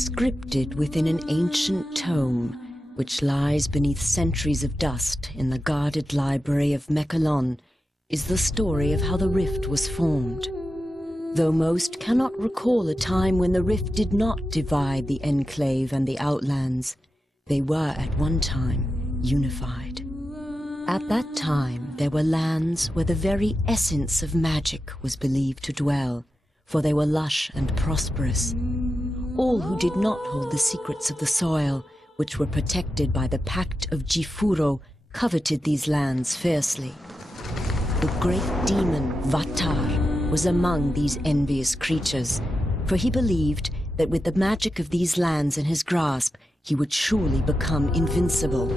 Scripted within an ancient tome, which lies beneath centuries of dust in the guarded library of Mechalon, is the story of how the rift was formed. Though most cannot recall a time when the rift did not divide the Enclave and the Outlands, they were at one time unified. At that time, there were lands where the very essence of magic was believed to dwell, for they were lush and prosperous. All who did not hold the secrets of the soil, which were protected by the Pact of Jifuro, coveted these lands fiercely. The great demon Vatar was among these envious creatures, for he believed that with the magic of these lands in his grasp, he would surely become invincible.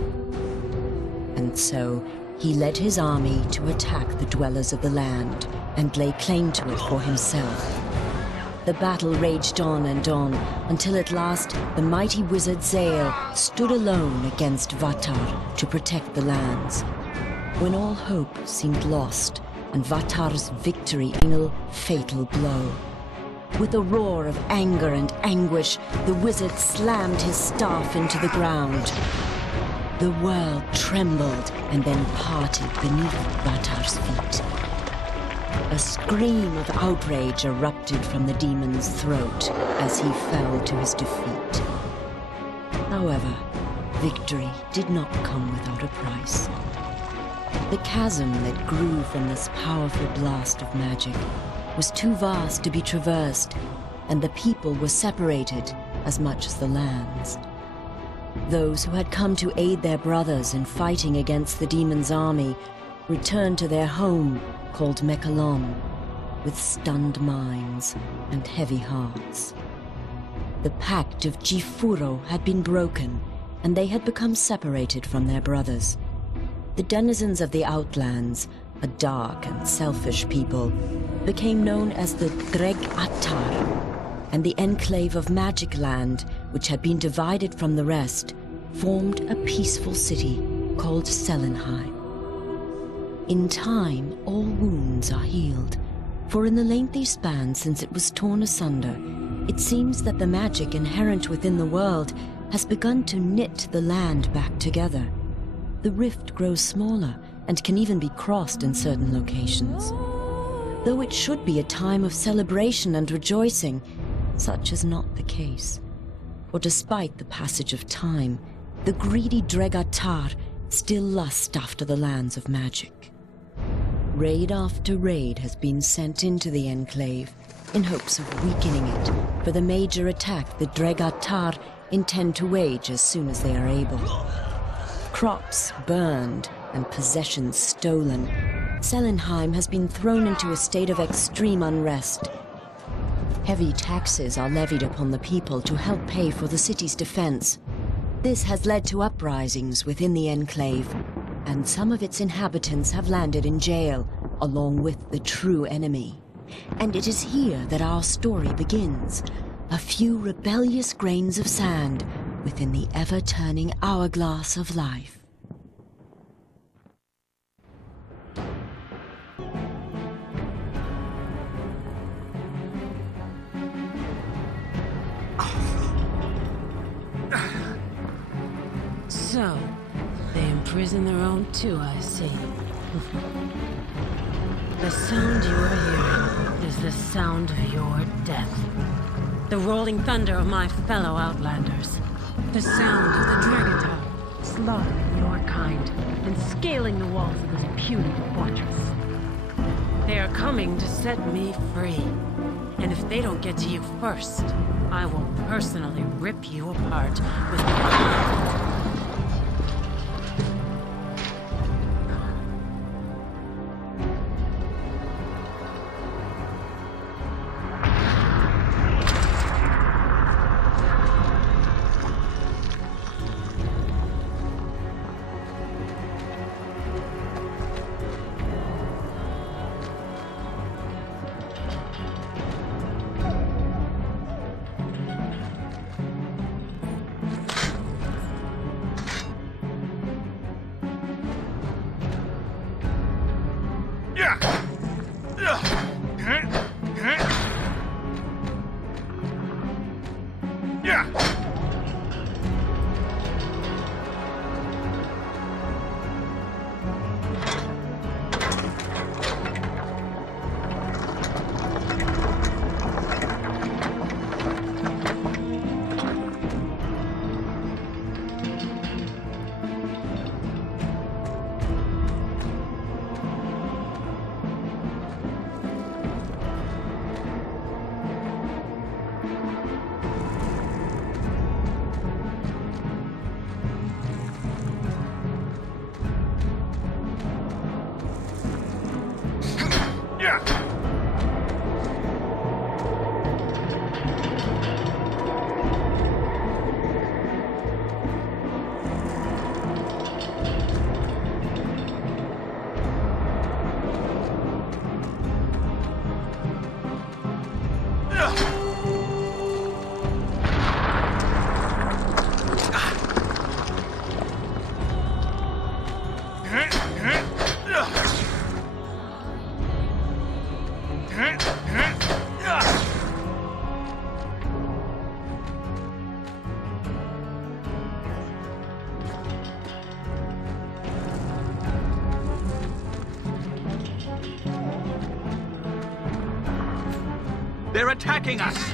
And so, he led his army to attack the dwellers of the land and lay claim to it for himself. The battle raged on and on, until at last the mighty wizard Zael stood alone against Vatar to protect the lands. When all hope seemed lost, and Vatar's victory a fatal blow. With a roar of anger and anguish, the wizard slammed his staff into the ground. The world trembled and then parted beneath Vatar's feet. A scream of outrage erupted from the demon's throat as he fell to his defeat. However, victory did not come without a price. The chasm that grew from this powerful blast of magic was too vast to be traversed, and the people were separated as much as the lands. Those who had come to aid their brothers in fighting against the demon's army returned to their home, called Mechalon, with stunned minds and heavy hearts. The Pact of Jifuro had been broken, and they had become separated from their brothers. The denizens of the Outlands, a dark and selfish people, became known as the Dreg Attar, and the Enclave of Magic Land, which had been divided from the rest, formed a peaceful city called Selenheim. In time, all wounds are healed, for in the lengthy span since it was torn asunder, it seems that the magic inherent within the world has begun to knit the land back together. The rift grows smaller and can even be crossed in certain locations. Though it should be a time of celebration and rejoicing, such is not the case. For despite the passage of time, the greedy Dregatar still lust after the lands of magic. Raid after raid has been sent into the Enclave in hopes of weakening it for the major attack the Dregatar intend to wage as soon as they are able. Crops burned and possessions stolen, Selenheim has been thrown into a state of extreme unrest. Heavy taxes are levied upon the people to help pay for the city's defense. This has led to uprisings within the Enclave, and some of its inhabitants have landed in jail, along with the true enemy. And it is here that our story begins. A few rebellious grains of sand within the ever-turning hourglass of life. So, they imprison their own too, I see. The sound you are hearing is the sound of your death. The rolling thunder of my fellow Outlanders. The sound of the Dregatar slaughtering your kind and scaling the walls of this puny fortress. They are coming to set me free. And if they don't get to you first, I will personally rip you apart with my... They're attacking us!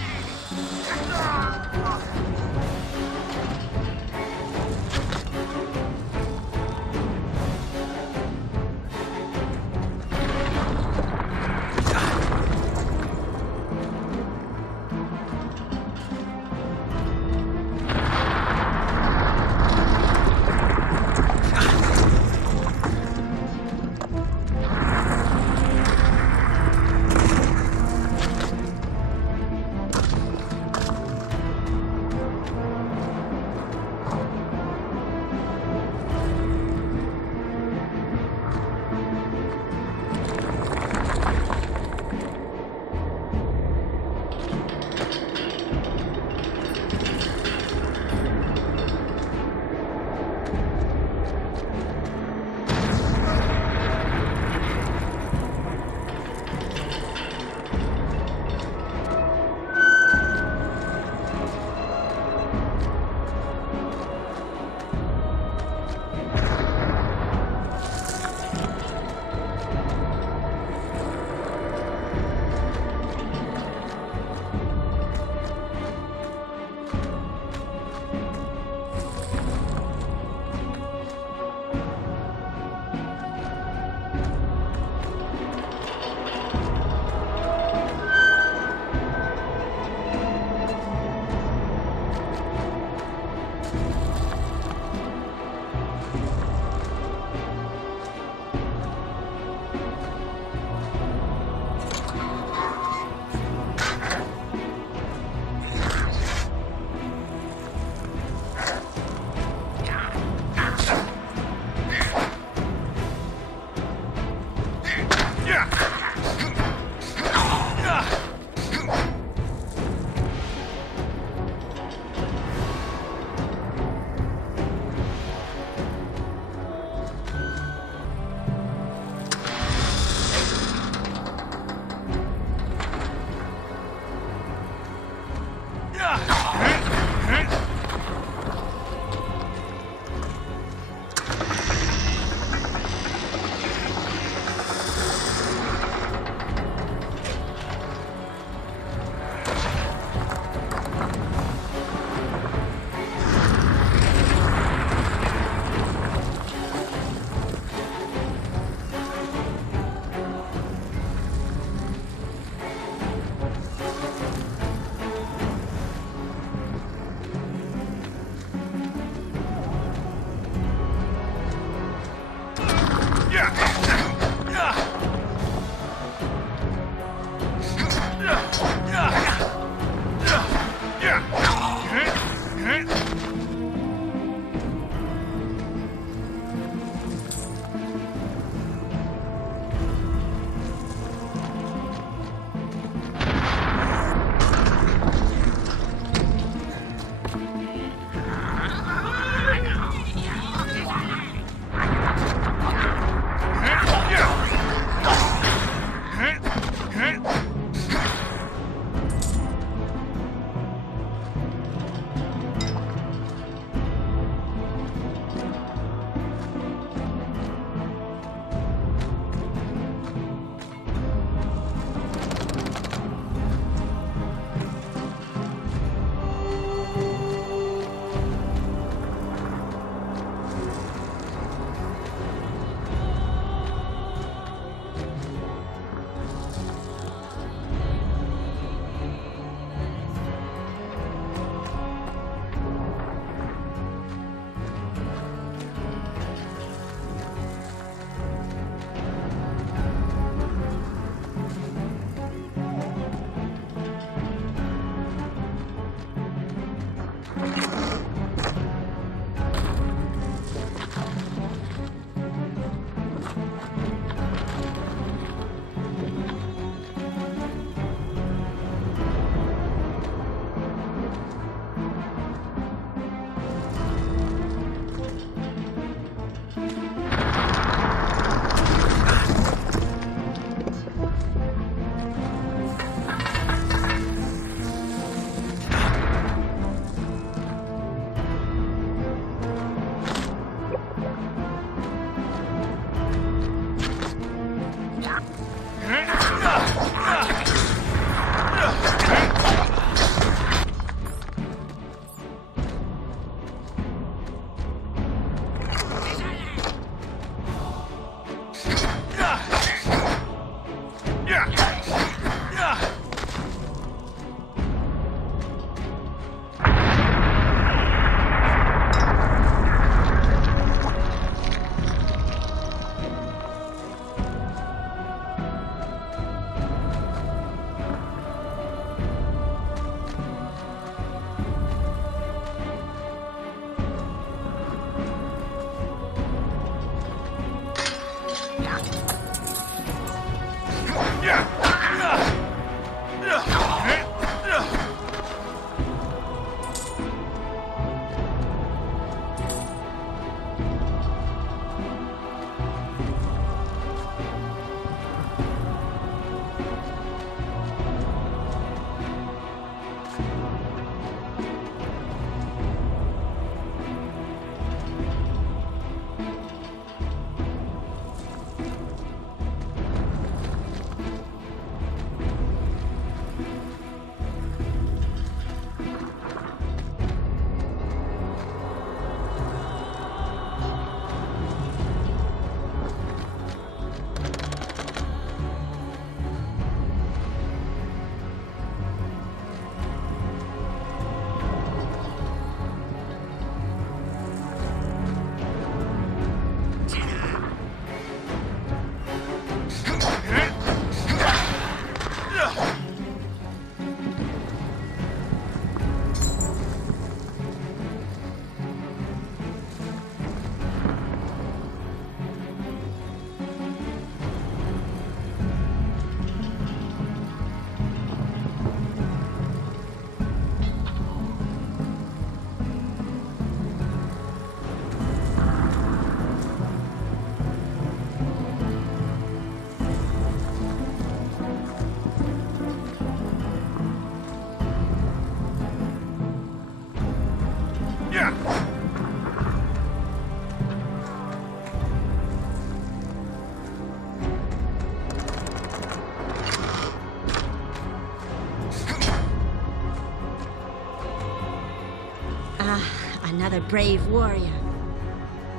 Another brave warrior.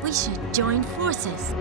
We should join forces.